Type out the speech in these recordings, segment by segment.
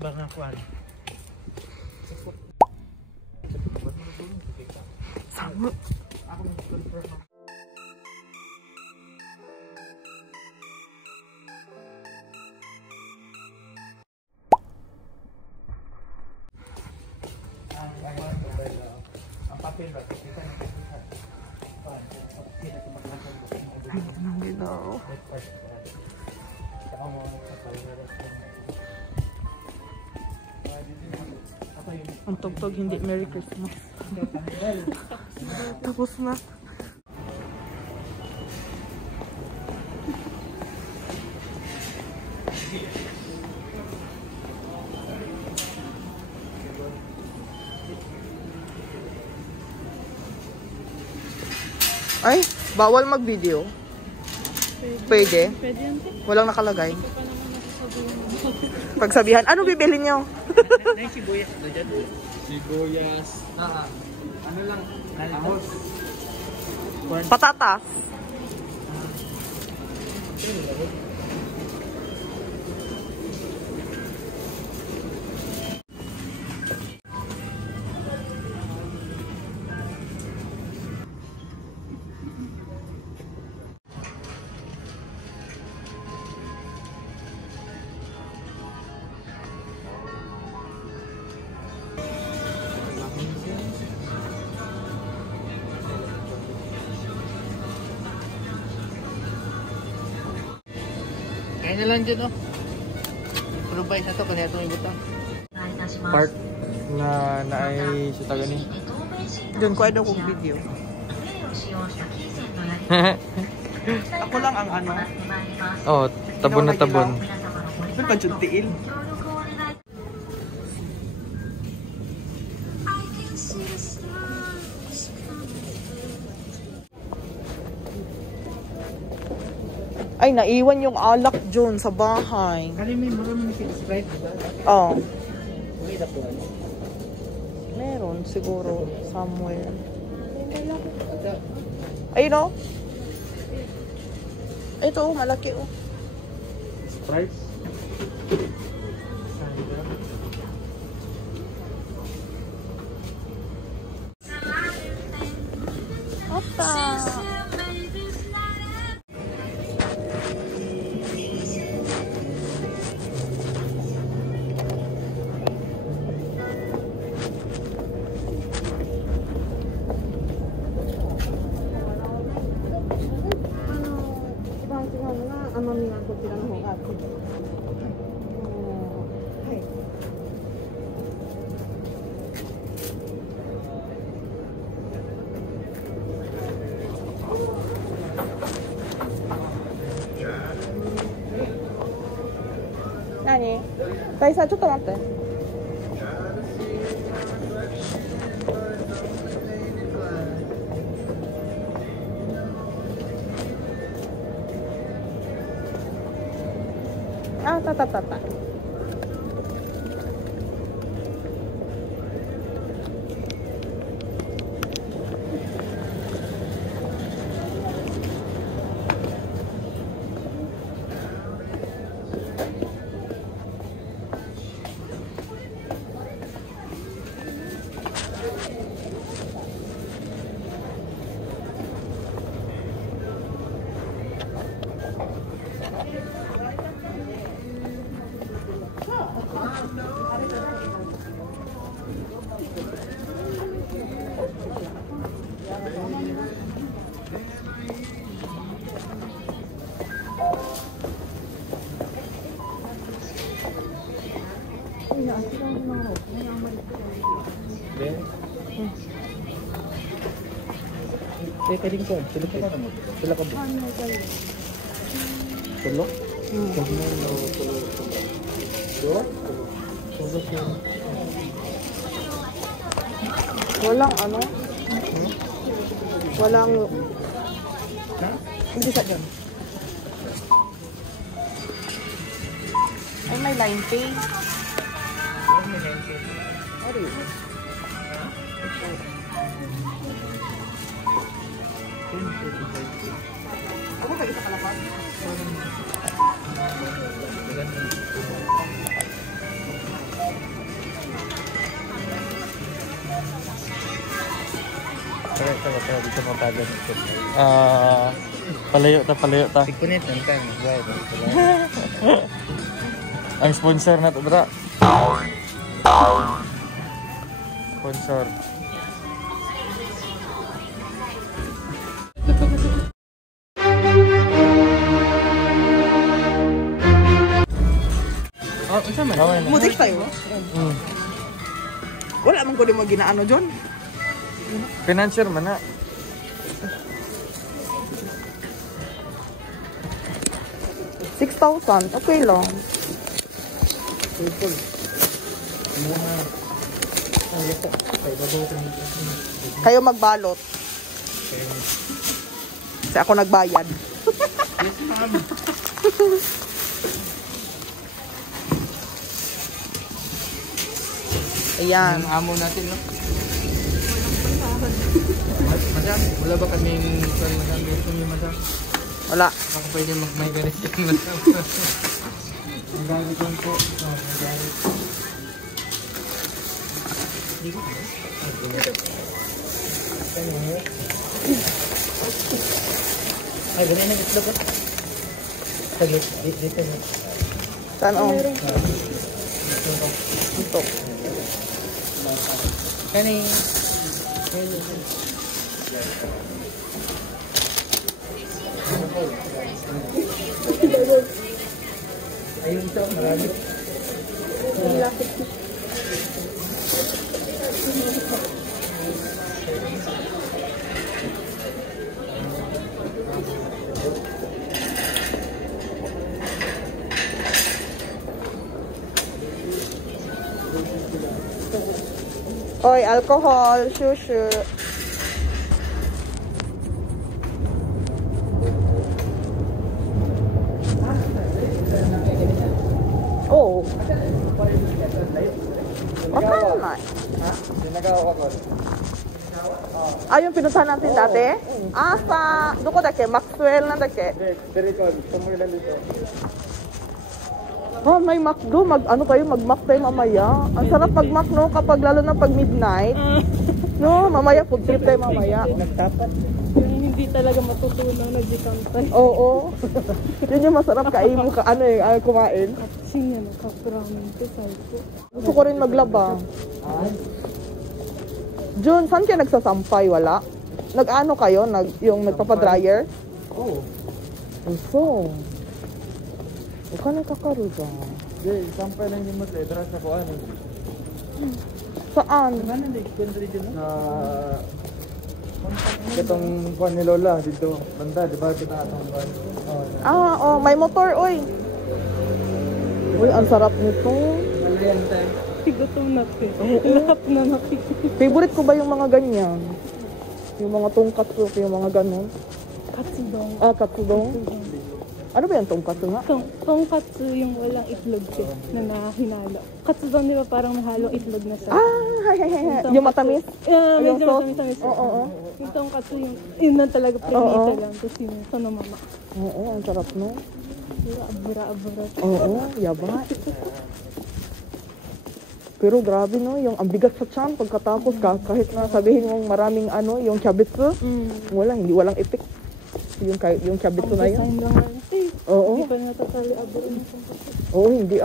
Banga kuan. Sama. Ang papel ba kita na kita. Ang ginaw. Ang tugtog hindi Merry Christmas. Tapos na. Ay, bawal mag-video. Pwede. Pwede yan. Walang nakalagay. Pagsabihan, ano bibili nyo? Nay sibuyas na dyan. Sibuyas. Ano lang? Ahos. Patatas. Kaya na lang dyan, oh. Provide na to kasi itong ibutang. Part na naay sa taga ni. Doon ko ay daw kong video. Ako lang ang ano. Oh, tabon na tabon. Saan pa dyan tiil? Ay, naiwan yung alak dyan sa bahay. Kali may marami na Sprite. Oh. May dapuan. Meron siguro somewhere. Ayun o. Ito oh, malaki oh. Sprite. Opa. Nani? 大佐ちょっと待って。あ、あったあったあった。Teka din ko. Sila ka ba? Tulog? Walang ano? Walang... Hindi sa dyan. Ay, may line pay. Ari. Ako ba isa kalapag? Kaya dito mabagan ito. Palayo ta. Sigpunit lang tayo. Ang sponsor na to, Dra. Sponsor. Oh, isa man. Mutik tayo. Wala man ko di mo ginaano John. Financier man na. $6,000. Okay lang. Kayo magbalot. Kasi ako nagbayad. Yes, ma'am. Ayan. Ang amo natin, no? Madam, wala ba kaming madam? Madam? Wala. Ako pwede mag-migrate yan, madam. Ang gamit lang po. Ang gamit. Ay, ganyan na itlog ko. Saglit, dito na. Saan o? Ito. Kani. Ayun ito, marami. Oy, alcohol, shushu. Oh. Baka na. Yung pinuntahan natin dati? Sa, doon ko dake, Maxwell na dake. Oh, may McDo. Mag-Mac tayo mamaya. Ang sarap mag-Mac, no? Kapag lalo na pag midnight. No, mamaya, food trip tayo mamaya. Nagtapat. Yung hindi talaga matutunan na dikantan. Oo. Yun yung masarap kain mo, kumain. Kasi nga nakapramin ko, sabi ko. Gusto ko rin maglaba. Jun, saan kayo nagsasampay? Wala? Nag-ano kayo? Yung nagpapadryer? Oo. Uso. Ika na kakaro ba? Hindi, sampay lang yung mas edras sa kuan. Saan? Ano na ikwento dito, no? Itong kuan ni Lola dito. Banda, di ba? Kita atong kuan. May motor, oy. Uy, ang sarap nito. Malayan tayo. Gutom na po. Lahat na nakikita. Favorite ko ba yung mga ganyan? Yung mga tongkatsu, yung mga ganon? Katsudong. Katsudong? Ano ba yung tongkatsu nga? Tongkatsu yung walang itlog siya na nahinalo. Katsudong di ba parang nahalong itlog na siya? Yung matamis? Yung Medyo sauce? matamis-tamis. Oo. Yung tongkatsu yun lang talaga prinita lang. Tapos yung sonomama. Oo, ang sarap no? Abura-abura. Oo, yaba. Pero grabe no, yung ang bigat sa tiyan pagkatapos kahit na sabihin mong maraming yung kibitsu, walang effect. Yung kibitsu na yun. Design lang lang. Oo. Hindi pa natatali abura ng tongkatsu. Oo, hindi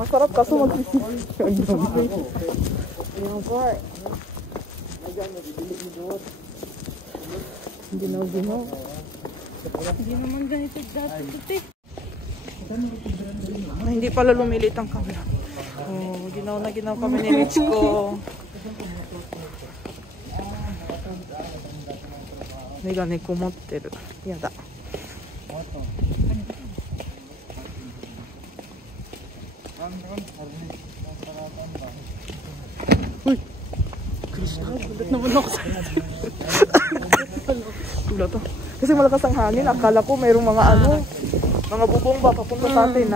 Masarap kaso magsisisi. Yung part. Ginaw. Hindi naman ganito dati. Hindi pala lumilit ang camera. Oh, ginaw kami ni Rich ko. Nega ne kumotteru. Yada. Uy. Krishna, gulat naman ako sa gulat to. Kasi malakas ang hangin. Akala ko mayroong mga mga bubong ba papunta sa atin